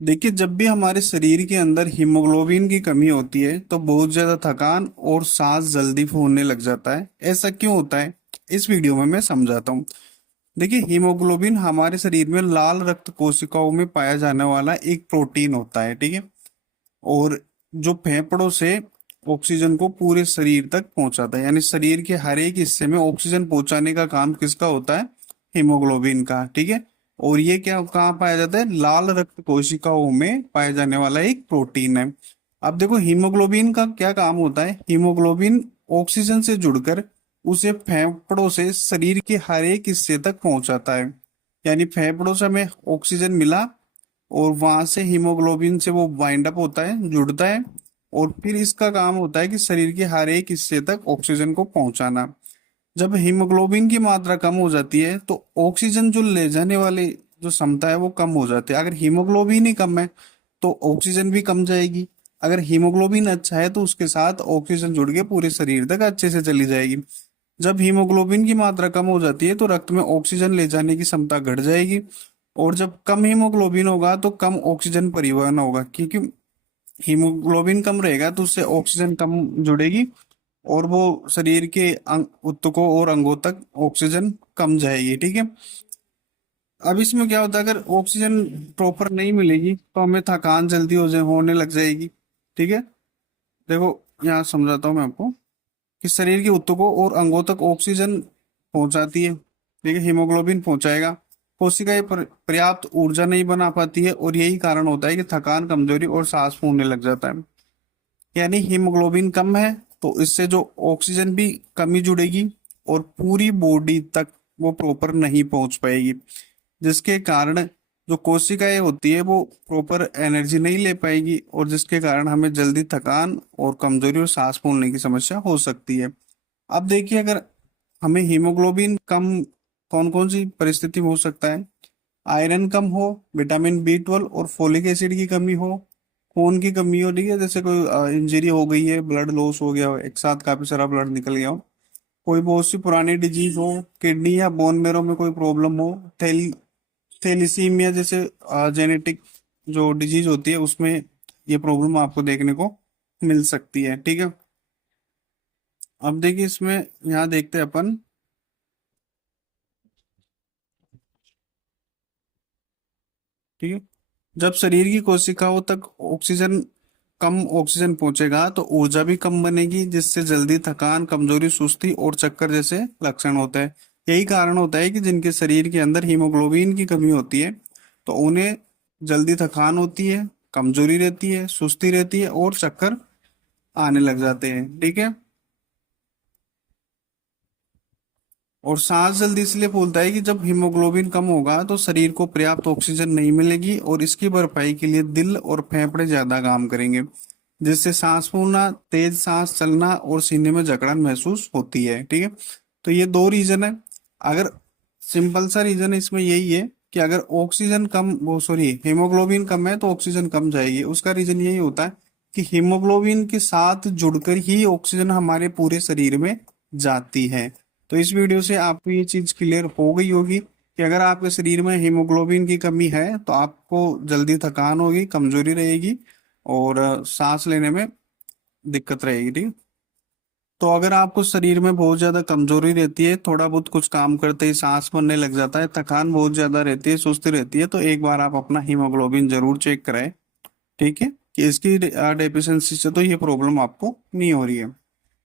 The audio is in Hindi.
देखिए, जब भी हमारे शरीर के अंदर हीमोग्लोबिन की कमी होती है तो बहुत ज्यादा थकान और सांस जल्दी फूलने लग जाता है। ऐसा क्यों होता है, इस वीडियो में मैं समझाता हूँ। देखिए, हीमोग्लोबिन हमारे शरीर में लाल रक्त कोशिकाओं में पाया जाने वाला एक प्रोटीन होता है, ठीक है। और जो फेफड़ों से ऑक्सीजन को पूरे शरीर तक पहुंचाता है, यानी शरीर के हर एक हिस्से में ऑक्सीजन पहुंचाने का काम किसका होता है? हीमोग्लोबिन का, ठीक है। और ये क्या कहाँ पाया जाता है? लाल रक्त कोशिकाओं में पाया जाने वाला एक प्रोटीन है। अब देखो, हीमोग्लोबिन का क्या काम होता है। हीमोग्लोबिन ऑक्सीजन से जुड़कर उसे फेफड़ों से शरीर के हर एक हिस्से तक पहुंचाता है। यानी फेफड़ों से हमें ऑक्सीजन मिला और वहां से हीमोग्लोबिन से वो बाइंड अप होता है, जुड़ता है। और फिर इसका काम होता है कि शरीर के हर एक हिस्से तक ऑक्सीजन को पहुंचाना। जब हीमोग्लोबिन की मात्रा कम हो जाती है तो ऑक्सीजन जो ले जाने वाले जो क्षमता है वो कम हो जाती है। अगर हीमोग्लोबिन ही कम है तो ऑक्सीजन भी कम जाएगी। अगर हीमोग्लोबिन अच्छा है तो उसके साथ ऑक्सीजन जुड़ के पूरे शरीर तक अच्छे से चली जाएगी। जब हीमोग्लोबिन की मात्रा कम हो जाती है तो रक्त में ऑक्सीजन ले जाने की क्षमता घट जाएगी। और जब कम हीमोग्लोबिन होगा तो कम ऑक्सीजन परिवहन होगा, क्योंकि हीमोग्लोबिन कम रहेगा तो उससे ऑक्सीजन कम जुड़ेगी और वो शरीर के ऊतकों और अंगों तक ऑक्सीजन कम जाएगी, ठीक है। अब इसमें क्या होता है, अगर ऑक्सीजन प्रॉपर नहीं मिलेगी तो हमें थकान जल्दी होने लग जाएगी, ठीक है। देखो, यहाँ समझाता हूँ मैं आपको कि शरीर के ऊतकों और अंगों तक ऑक्सीजन पहुंचाती है, ठीक है, हीमोग्लोबिन पहुंचाएगा। कोशिकाएं पर्याप्त ऊर्जा नहीं बना पाती है और यही कारण होता है कि थकान, कमजोरी और सांस फूलने लग जाता है। यानी हीमोग्लोबिन कम है तो इससे जो ऑक्सीजन भी कमी जुड़ेगी और पूरी बॉडी तक वो प्रॉपर नहीं पहुंच पाएगी, जिसके कारण जो कोशिकाएं होती है वो प्रॉपर एनर्जी नहीं ले पाएगी और जिसके कारण हमें जल्दी थकान और कमजोरी और सांस फूलने की समस्या हो सकती है। अब देखिए, अगर हमें हीमोग्लोबिन कम कौन कौन सी परिस्थिति में हो सकता है। आयरन कम हो, विटामिन बी 12 और फोलिक एसिड की कमी हो, खून की कमी हो, ठीक है, जैसे कोई इंजरी हो गई है, ब्लड लॉस हो गया हो, एक साथ काफी सारा ब्लड निकल गया हो, कोई बहुत सी पुरानी डिजीज हो, किडनी या बोन मेरो में कोई प्रॉब्लम हो, थैलीसीमिया जैसे जेनेटिक जो डिजीज होती है उसमें ये प्रॉब्लम आपको देखने को मिल सकती है, ठीक है। अब देखिए, इसमें यहाँ देखते हैं अपन, ठीक है। जब शरीर की कोशिकाओं तक कम ऑक्सीजन पहुंचेगा तो ऊर्जा भी कम बनेगी, जिससे जल्दी थकान, कमजोरी, सुस्ती और चक्कर जैसे लक्षण होते हैं। यही कारण होता है कि जिनके शरीर के अंदर हीमोग्लोबिन की कमी होती है तो उन्हें जल्दी थकान होती है, कमजोरी रहती है, सुस्ती रहती है और चक्कर आने लग जाते हैं, ठीक है। और सांस जल्दी इसलिए फूलता है कि जब हीमोग्लोबिन कम होगा तो शरीर को पर्याप्त ऑक्सीजन नहीं मिलेगी और इसकी भरपाई के लिए दिल और फेफड़े ज्यादा काम करेंगे, जिससे सांस फूलना, तेज सांस चलना और सीने में जकड़न महसूस होती है, ठीक है। तो ये दो रीजन है। अगर सिंपल सा रीजन इसमें यही है कि अगर ऑक्सीजन कम, वो सॉरी, हीमोग्लोबिन कम है तो ऑक्सीजन कम जाएगी। उसका रीजन यही होता है कि हीमोग्लोबिन के साथ जुड़कर ही ऑक्सीजन हमारे पूरे शरीर में जाती है। तो इस वीडियो से आपको ये चीज क्लियर हो गई होगी कि अगर आपके शरीर में हीमोग्लोबिन की कमी है तो आपको जल्दी थकान होगी, कमजोरी रहेगी और सांस लेने में दिक्कत रहेगी, ठीक है? तो अगर आपको शरीर में बहुत ज्यादा कमजोरी रहती है, थोड़ा बहुत कुछ काम करते ही सांस बनने लग जाता है, थकान बहुत ज्यादा रहती है, सुस्ती रहती है, तो एक बार आप अपना हीमोग्लोबिन जरूर चेक कराएं, ठीक है, कि इसकी डेफिशिएंसी से तो ये प्रॉब्लम आपको नहीं हो रही है।